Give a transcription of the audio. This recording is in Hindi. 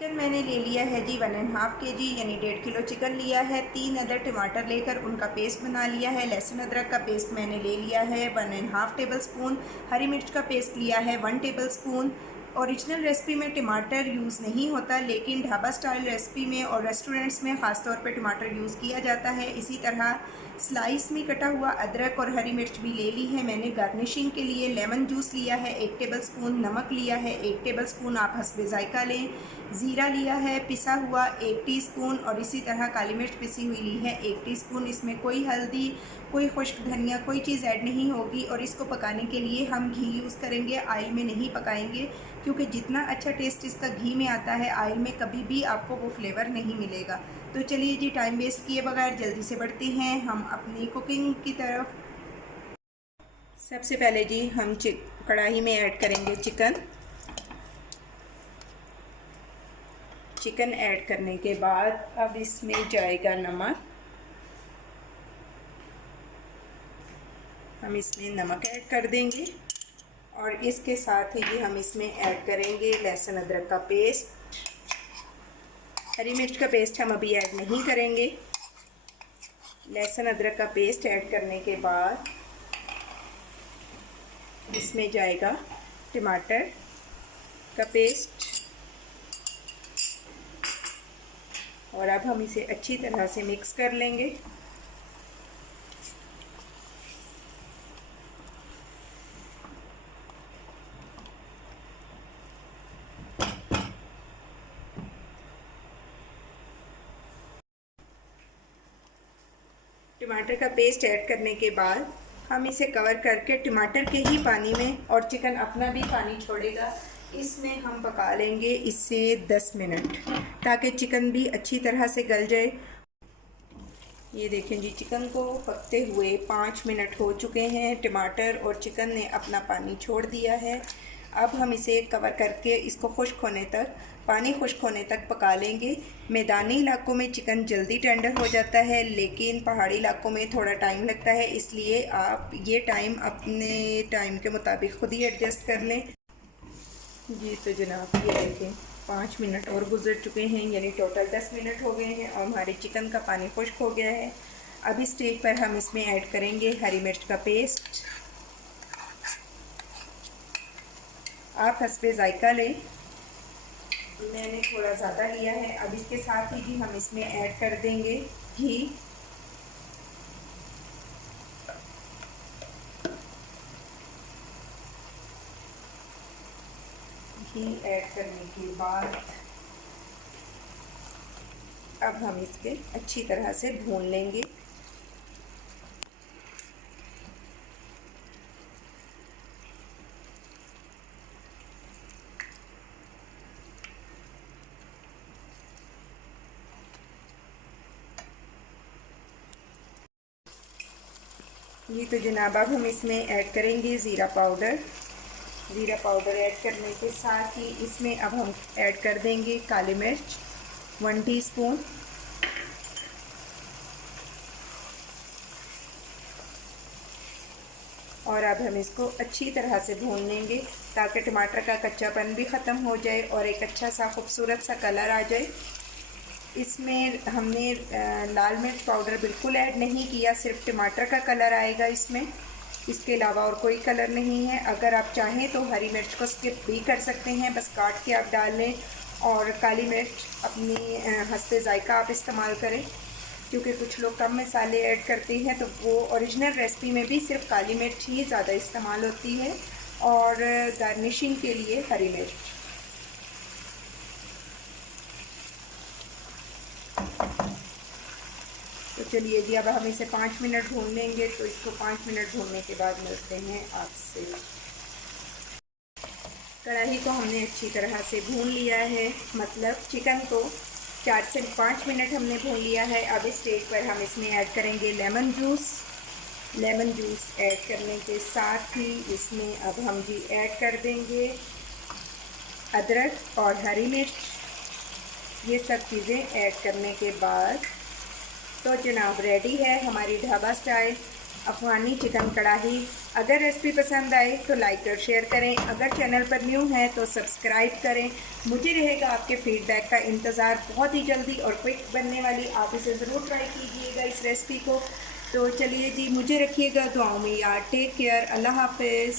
चिकन मैंने ले लिया है जी 1.5 kg यानी 1.5 किलो चिकन लिया है। 3 अदर टमाटर लेकर उनका पेस्ट बना लिया है। लहसुन अदरक का पेस्ट मैंने ले लिया है 1.5 टेबल स्पून। हरी मिर्च का पेस्ट लिया है 1 टेबल स्पून। ओरिजिनल रेसिपी में टमाटर यूज़ नहीं होता, लेकिन ढाबा स्टाइल रेसिपी में और रेस्टोरेंट्स में ख़ास तौर पे टमाटर यूज़ किया जाता है। इसी तरह स्लाइस में कटा हुआ अदरक और हरी मिर्च भी ले ली है मैंने। गार्निशिंग के लिए लेमन जूस लिया है 1 टेबल स्पून। नमक लिया है 1 टेबल स्पून, आप हस्बे ज़ायका लें। ज़ीरा लिया है पिसा हुआ 1 टीस्पून और इसी तरह काली मिर्च पिसी हुई ली है 1 टीस्पून। इसमें कोई हल्दी, कोई खुश्क धनिया, कोई चीज़ ऐड नहीं होगी। और इसको पकाने के लिए हम घी यूज़ करेंगे, ऑयल में नहीं पकाएंगे, क्योंकि जितना अच्छा टेस्ट इसका घी में आता है ऑयल में कभी भी आपको वो फ्लेवर नहीं मिलेगा। तो चलिए जी, टाइम वेस्ट किए बगैर जल्दी से बढ़ते हैं हम अपनी कुकिंग की तरफ। सबसे पहले जी हम कढ़ाई में ऐड करेंगे चिकन ऐड करने के बाद अब इसमें जाएगा नमक। हम इसमें नमक ऐड कर देंगे और इसके साथ ही हम इसमें ऐड करेंगे लहसुन अदरक का पेस्ट। हरी मिर्च का पेस्ट हम अभी ऐड नहीं करेंगे। लहसुन अदरक का पेस्ट ऐड करने के बाद इसमें जाएगा टमाटर का पेस्ट और अब हम इसे अच्छी तरह से मिक्स कर लेंगे। टमाटर का पेस्ट ऐड करने के बाद हम इसे कवर करके टमाटर के ही पानी में, और चिकन अपना भी पानी छोड़ेगा, इसमें हम पका लेंगे इससे 10 मिनट, ताकि चिकन भी अच्छी तरह से गल जाए। ये देखें जी, चिकन को पकते हुए 5 मिनट हो चुके हैं। टमाटर और चिकन ने अपना पानी छोड़ दिया है। अब हम इसे कवर करके इसको खुश्क होने तक, पानी खुश्क होने तक पका लेंगे। मैदानी इलाकों में चिकन जल्दी टेंडर हो जाता है, लेकिन पहाड़ी इलाकों में थोड़ा टाइम लगता है, इसलिए आप ये टाइम अपने टाइम के मुताबिक ख़ुद ही एडजस्ट कर लें। जी तो जनाब, ये देखें 5 मिनट और गुजर चुके हैं, यानी टोटल 10 मिनट हो गए हैं और हमारे चिकन का पानी खुश्क हो गया है। अब इस स्टेज पर हम इसमें ऐड करेंगे हरी मिर्च का पेस्ट। आप हस्बे ज़ायका लें, मैंने थोड़ा ज़्यादा लिया है। अब इसके साथ ही हम इसमें ऐड कर देंगे घी। घी ऐड करने के बाद अब हम इसके अच्छी तरह से भून लेंगे। जी तो जनाब, अब हम इसमें ऐड करेंगे ज़ीरा पाउडर। ज़ीरा पाउडर ऐड करने के साथ ही इसमें अब हम ऐड कर देंगे काली मिर्च 1 टीस्पून। और अब हम इसको अच्छी तरह से भून लेंगे, ताकि टमाटर का कच्चापन भी ख़त्म हो जाए और एक अच्छा सा खूबसूरत सा कलर आ जाए। इसमें हमने लाल मिर्च पाउडर बिल्कुल ऐड नहीं किया, सिर्फ टमाटर का कलर आएगा इसमें, इसके अलावा और कोई कलर नहीं है। अगर आप चाहें तो हरी मिर्च को स्किप भी कर सकते हैं, बस काट के आप डाल लें। और काली मिर्च अपनी हस्बे ज़ायका आप इस्तेमाल करें, क्योंकि कुछ लोग कम मसाले ऐड करते हैं, तो वो ओरिजिनल रेसिपी में भी सिर्फ काली मिर्च ही ज़्यादा इस्तेमाल होती है और गार्निशिंग के लिए हरी मिर्च। तो चलिए जी, अब हम इसे 5 मिनट भून लेंगे। तो इसको 5 मिनट भूनने के बाद मिलते हैं आपसे। कढ़ाई को हमने अच्छी तरह से भून लिया है, मतलब चिकन को 4 से 5 मिनट हमने भून लिया है। अब इस स्टेज पर हम इसमें ऐड करेंगे lemon juice. Lemon juice add करने के साथ ही इसमें अब हम जी ऐड कर देंगे अदरक और हरी मिर्च। ये सब चीज़ें ऐड करने के बाद तो जनाब रेडी है हमारी ढाबा स्टाइल अफ़गानी चिकन कढ़ाई। अगर रेसिपी पसंद आए तो लाइक और शेयर करें। अगर चैनल पर न्यू हैं तो सब्सक्राइब करें। मुझे रहेगा आपके फ़ीडबैक का इंतज़ार। बहुत ही जल्दी और क्विक बनने वाली, आप इसे ज़रूर ट्राई कीजिएगा इस रेसिपी को। तो चलिए जी, मुझे रखिएगा दुआओं में याद। टेक केयर, अल्लाह हाफ़िज़।